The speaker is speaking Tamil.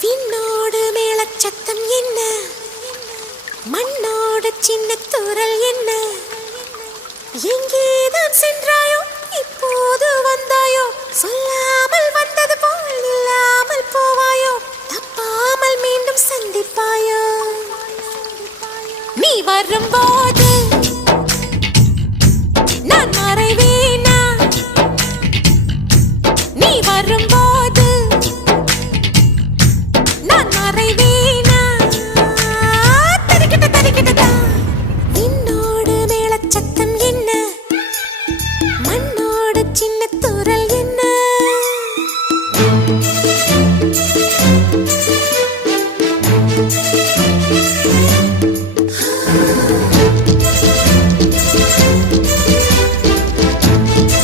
விண்ணோடு மேளச்சத்தம் என்ன, மண்ணோடு சின்ன தூறல் என்ன, எங்கேதான் சென்றாயோ இப்போது வந்தாயோ, சொல்லாமல் வந்தது போல் இல்லாமல் போவாயோ, தப்பாமல் மீண்டும் சந்திப்பாயோ. நீ வரும்போது நான் மறைவேனா, நீ வரும்போது நான் மறைவேனா. தரிக்கிட்ட தரிக்கிட்டதா விண்ணோடு மேளச்சத்தம் என்ன, மண்ணோடு சின்ன